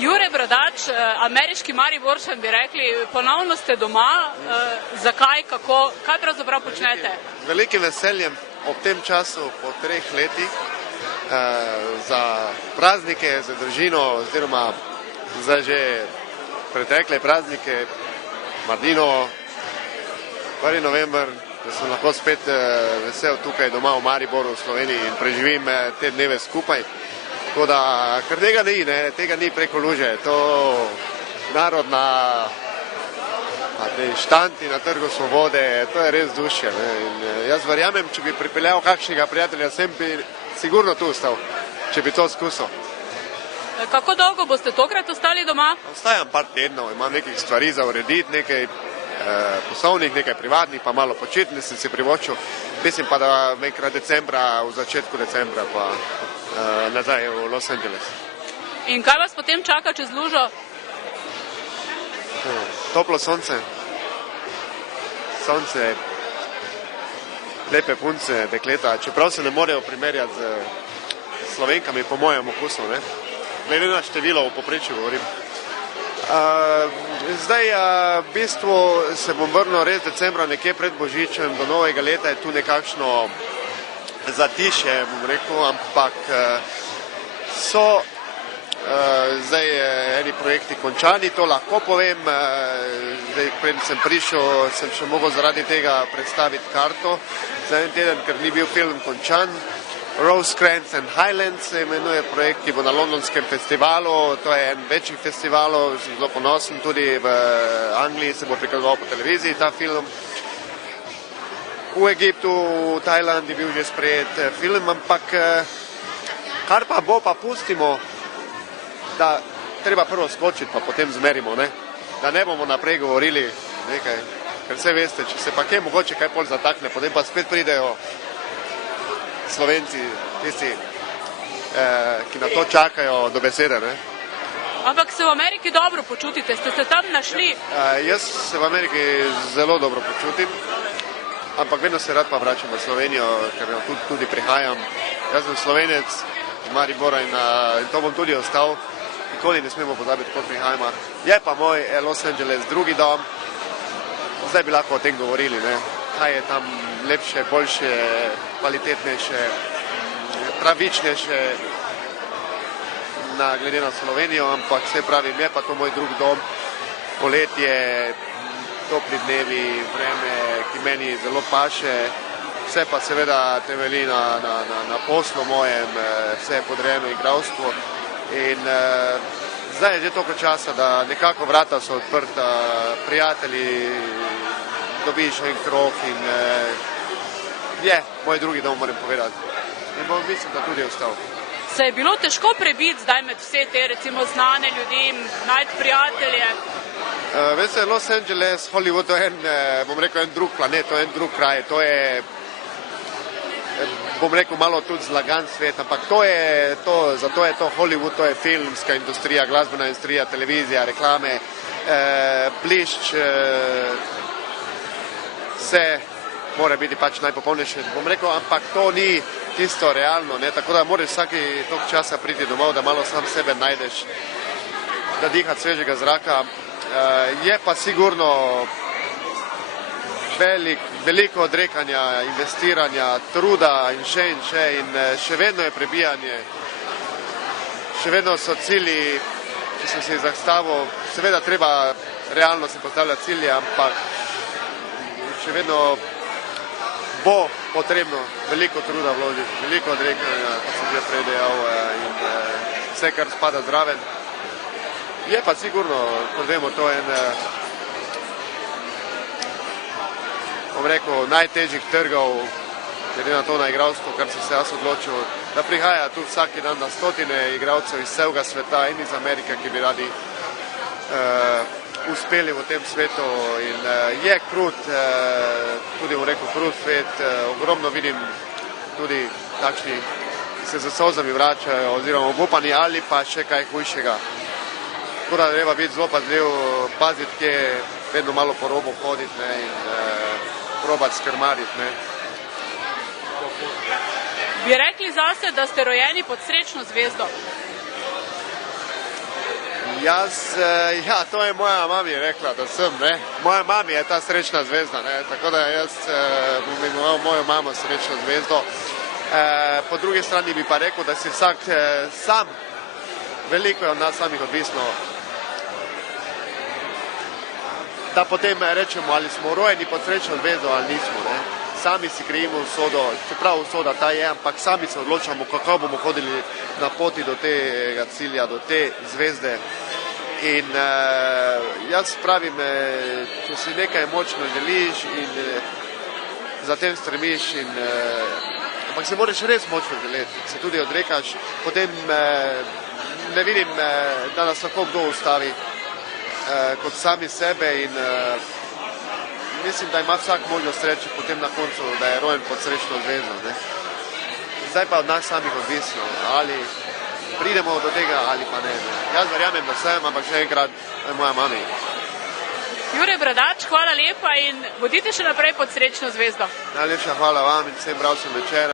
Jure Bradač, ameriški Mariborčan, bi rekli, ponovno ste doma. Zakaj, kako, kaj pravzaprav počnete? Z velikim veseljem ob tem času, po 3 letih, za praznike, za družino, oziroma za že pretekle praznike, Mardino, 1. november, da sem lahko spet vesel tukaj doma v Mariboru, v Sloveniji in preživim te dneve skupaj. Tako da, ker tega ni preko luže, to narodna štanti na Trgu Svobode, to je res dušje. In jaz verjamem, če bi pripeljal kakšnega prijatelja, sem bi sigurno tu ostal, če bi to skusil. Kako dolgo boste tokrat ostali doma? Ostajam par tednov, imam nekaj stvari za urediti, nekaj poslovnih, nekaj privatnih, pa malo počitnic sem si privoščil. Mislim pa, da enkrat decembra, v začetku decembra pa nazaj v Los Angeles. In kaj vas potem čaka čez lužo? Toplo sonce, lepe punce, dekleta, čeprav se ne morejo primerjati z Slovenkami po mojem okusu, ne? Glede na število v povprečju govorim. Zdaj, v bistvu se bom vrnil res decembra, nekje pred Božičem, do novega leta je tu nekakšno zatišje, bom rekel, ampak so zdaj eni projekti končani, to lahko povem. Zdaj, preden sem prišel, sem še mogel zaradi tega predstaviti karto za en teden, ker ni bil film končan. Rosecrans and Highlands se imenuje projekt, ki bo na londonskem festivalu, to je en večjih festivalov, sem zelo ponosen, tudi v Angliji se bo prikazoval po televiziji ta film. V Egiptu, v Tajlandi je bil že sprejet film, ampak kar pa bo, pa pustimo, da treba prvo skočiti, pa potem zmerimo, ne? Da ne bomo naprej govorili nekaj, ker vse veste, če se pa kje mogoče kaj pol zatakne, potem pa spet pridejo Slovenci, tisti, ki na to čakajo do besede, ne? Ampak se v Ameriki dobro počutite, ste se tam našli? Jaz se v Ameriki zelo dobro počutim, ampak vedno se rad pa vračam v Slovenijo, ker tudi prihajam. Jaz sem Slovenec, Maribora in to bom tudi ostal. Nikoli ne smemo pozabiti, kot prihajamo. Je pa moj Los Angeles drugi dom. Zdaj bi lahko o tem govorili, ne? Kaj je tam lepše, boljše, kvalitetnejše, pravičnejše glede na Slovenijo, ampak vse pravim, je pa to moj drugi dom. Poletje, topli dnevi, vreme, ki meni zelo paše. Vse pa seveda temelji na poslu mojem, vse je podrejeno igralstvo. In zdaj je že toliko časa, da nekako vrata so odprta, prijatelji, dobiš en krog in je moj drugi dom, moram povedati. In bom mislim, da tudi ostal. Se je bilo težko prebiti zdaj med vse te, recimo, znane ljudi, najti prijatelje? Veste, Los Angeles, Hollywood, to je bom rekel, en drug planet, to je en drug kraj, to je, bom rekel, malo tudi zlagan svet, ampak zato je to Hollywood, to je filmska industrija, glasbena industrija, televizija, reklame, blišč, vse mora biti pač najpopolnejše, bom rekel, ampak to ni tisto realno, ne? Tako da moraš vsaki toliko časa priti domov, da malo sam sebe najdeš, da dihati svežega zraka. Je pa sigurno veliko odrekanja, investiranja, truda in še in še vedno je prebijanje, še vedno so cilji, ki sem se jih zastavil, seveda treba realno se postavljati cilje, ampak še vedno bo potrebno veliko truda vložiti, veliko odrekanja, kot sem že prej dejal, in vse, kar spada zraven. Je pa sigurno, kot vemo, to en, bom rekel, najtežjih trgov, glede na to na igralstvo, kar sem se jaz odločil, da prihaja tu vsaki dan na stotine igralcev iz celega sveta in iz Amerike, ki bi radi uspeli v tem svetu in je krut, tudi bom rekel krut svet, ogromno vidim tudi takšni, ki se z solzami vračajo oziroma obupani ali pa še kaj hujšega. Tako da treba biti zelo pazljiv, paziti, kje vedno malo po robu hoditi, ne, in probati skrmariti, ne. Bi rekli zase, da ste rojeni pod srečno zvezdo? Ja, to je moja mami rekla, da sem, ne. Moja mami je ta srečna zvezda, ne, tako da jaz bom imenoval mojo mamo srečno zvezdo. Po drugi strani bi pa rekel, da si vsak sam, veliko je od nas samih odvisno, da potem rečemo, ali smo rojeni pod srečno zvezdo ali nismo, ne. Sami si krivimo usodo, čeprav usoda ta je, ampak sami se odločamo, kako bomo hodili na poti do tega cilja, do te zvezde. In jaz pravim, če si nekaj močno želiš in za tem stremiš, ampak se moraš res močno želeti, se tudi odrekaš, potem ne vidim, da nas lahko kdo ustavi kot sami sebe in mislim, da ima vsak možnost reči potem na koncu, da je rojen pod srečno zvezdo, ne. Zdaj pa od nas samih odvisno, ali pridemo do tega ali pa ne. Jaz verjamem, da sem, ampak še enkrat moja mami. Jure Bradač, hvala lepa in bodite še naprej pod srečno zvezdo. Najlepša hvala vam in vsem bralcem Večera.